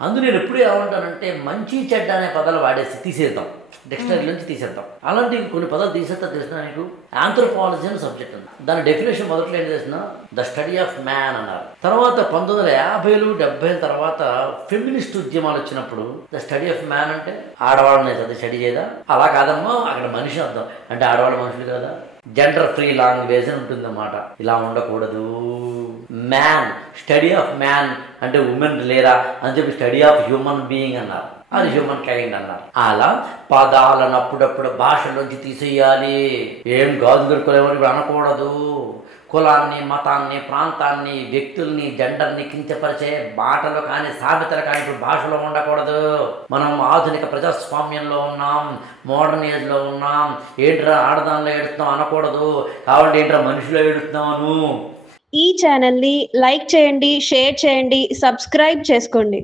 అందు నేను ఎప్పుడు ఏమంటానంటే మంచి చెడ్డ అనే పదాలు వాడేసి తీసేద్దాం, డిక్షనరీ నుంచి తీసేద్దాం. అలాంటి కొన్ని పదాలు తీసేస్తా తెలిసిన నీకు ఆంథ్రోపాలజీ అని సబ్జెక్ట్ ఉంది. దాని డెఫినేషన్ మొదట్లో ఏం చేసిన ద స్టడీ ఆఫ్ మ్యాన్ అన్నారు. తర్వాత 1950లు 70ల తర్వాత ఫెమినిస్ట్ ఉద్యమాలు వచ్చినప్పుడు ద స్టడీ ఆఫ్ మ్యాన్ అంటే ఆడవాళ్ళని అది స్టడీ చేయదా, అలా కాదమ్మా అక్కడ మనిషి అర్థం అంటే ఆడవాళ్ళ మనుషులు కదా, జెండర్ ఫ్రీ లాంగ్వేజ్ అని ఉంటుందన్నమాట. ఇలా ఉండకూడదు. మ్యాన్ స్టడీ ఆఫ్ మ్యాన్ అంటే ఉమెన్ లేరా అని చెప్పి స్టడీ ఆఫ్ హ్యూమన్ బీయింగ్ అన్నారు, అది హ్యూమన్ కైండ్ అన్నారు. అలా పదాలను అప్పుడప్పుడు భాషలోంచి తీసేయాలి. ఏం గాజు దొరుకులేమని ఇప్పుడు అనకూడదు. కులాన్ని, మతాన్ని, ప్రాంతాన్ని, వ్యక్తుల్ని, జెండర్ని కించపరిచే మాటలు కానీ సామెతలు కానీ ఇప్పుడు భాషలో ఉండకూడదు. మనం ఆధునిక ప్రజాస్వామ్యంలో ఉన్నాం, మోడర్న్ ఏజ్లో ఉన్నాం. ఏంట్రా ఆడదానిలో ఏడుస్తున్నాం అనకూడదు. కాబట్టి ఏంట్రా మనుషులో ఏడుస్తున్నాను. ఈ ఛానల్ని లైక్ చేయండి, షేర్ చేయండి, సబ్స్క్రైబ్ చేసుకోండి.